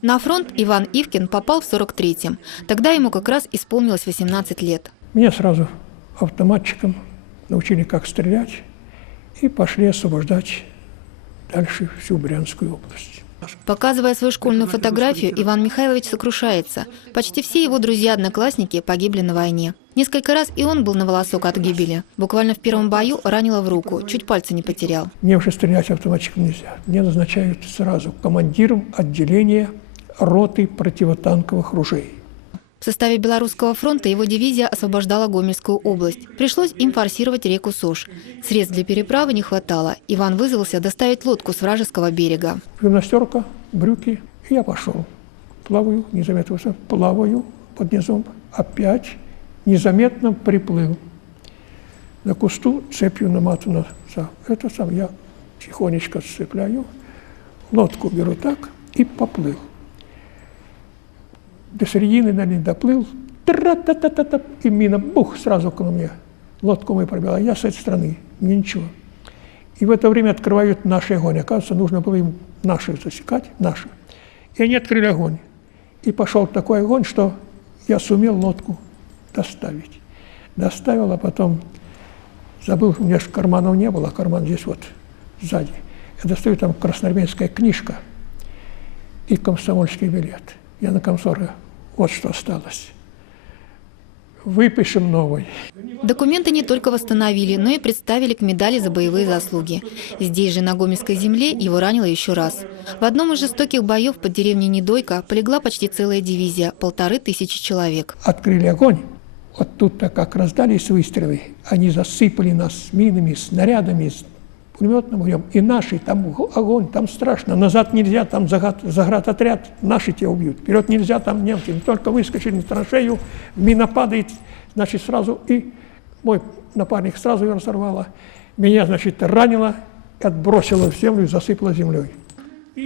На фронт Иван Ивкин попал в 43-м. Тогда ему как раз исполнилось 18 лет. Меня сразу автоматчиком научили, как стрелять, и пошли освобождать дальше всю Брянскую область. Показывая свою школьную фотографию, Иван Михайлович сокрушается. Почти все его друзья-одноклассники погибли на войне. Несколько раз и он был на волосок от гибели. Буквально в первом бою ранило в руку, чуть пальца не потерял. Мне уже стрелять автоматчиком нельзя. Мне назначают сразу командиром отделения роты противотанковых ружей. В составе Белорусского фронта его дивизия освобождала Гомельскую область. Пришлось им форсировать реку Сош. Средств для переправы не хватало. Иван вызвался доставить лодку с вражеского берега. Гимнастерка, брюки, и я пошел. Плаваю, незаметно плаваю под низом, опять незаметно приплыл. На кусту цепью наматано. Это сам я тихонечко сцепляю, лодку беру так и поплыл до середины на не доплыл, тра-та-та-та-та, и мина, бух, сразу около меня. Лодку мы пробила, я с этой стороны, мне ничего. И в это время открывают наши огонь. Оказывается, нужно было им наши засекать, наши. И они открыли огонь. И пошел такой огонь, что я сумел лодку доставить. Доставил, а потом забыл, у меня же карманов не было, карман здесь вот сзади. Я достаю там красноармейская книжка и комсомольский билет. Я на комсорге. Вот что осталось. Выпишем новый. Документы не только восстановили, но и представили к медали за боевые заслуги. Здесь же, на Гомельской земле, его ранило еще раз. В одном из жестоких боев под деревней Недойка полегла почти целая дивизия, полторы тысячи человек. Открыли огонь. Вот тут-то как раздались выстрелы, они засыпали нас минами, снарядами, пулеметным огнем. И наши, там огонь, там страшно. Назад нельзя, там заградотряд, наши тебя убьют. Вперед нельзя, там немцы. Не только выскочили на траншею, мина падает, значит, сразу и мой напарник сразу ее разорвало. Меня, значит, ранило, отбросило в землю и засыпало землей.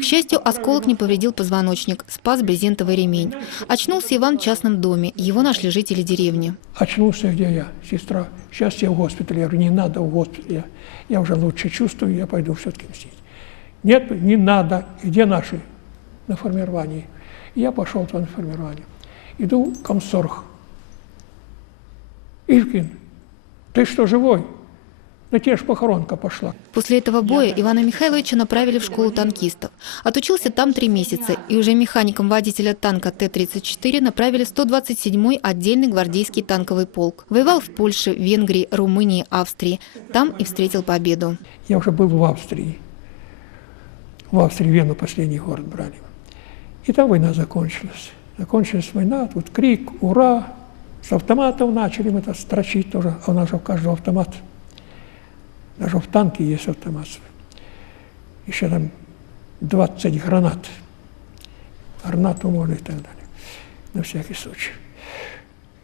К счастью, осколок не повредил позвоночник, спас брезентовый ремень. Очнулся Иван в частном доме, его нашли жители деревни. Очнулся, где я, сестра. Сейчас я в госпитале. Я говорю, не надо в госпитале. Я уже лучше чувствую, я пойду все-таки мстить. Нет, не надо. Где наши? На формировании. я пошел на формирование. Иду комсорг. Ивкин, ты что, живой? На те же похоронка пошла. После этого боя Ивана Михайловича направили в школу танкистов. Отучился там три месяца, и уже механиком водителя танка Т-34 направили 127-й отдельный гвардейский танковый полк. Воевал в Польше, Венгрии, Румынии, Австрии. Там и встретил победу. Я уже был в Австрии. В Австрии Вену последний город брали. И там война закончилась. Закончилась война, тут крик, ура! С автоматов начали мы это строчить тоже, а у нас же у каждого автомат – даже в танке есть автомат. Еще там 20 гранат. Гранату можно и так далее. На всякий случай.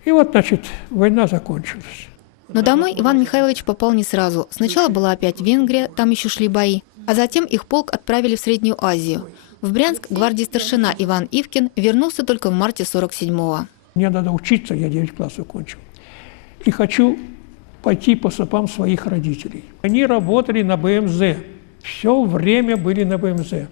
И вот, значит, война закончилась. Но домой Иван Михайлович попал не сразу. Сначала была опять Венгрия, там еще шли бои. А затем их полк отправили в Среднюю Азию. В Брянск гвардии старшина Иван Ивкин вернулся только в марте 47-го. Мне надо учиться, я 9 классов кончил. И хочу пойти по стопам своих родителей. Они работали на БМЗ, все время были на БМЗ.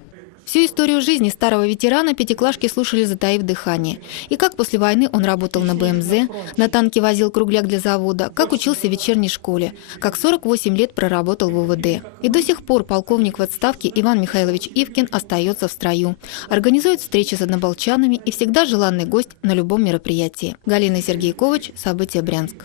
Всю историю жизни старого ветерана пятиклашки слушали, затаив дыхание. И как после войны он работал на БМЗ, на танке возил кругляк для завода, как учился в вечерней школе, как 48 лет проработал в УВД. И до сих пор полковник в отставке Иван Михайлович Ивкин остается в строю. Организует встречи с однополчанами и всегда желанный гость на любом мероприятии. Галина Сергейкович, События Брянск.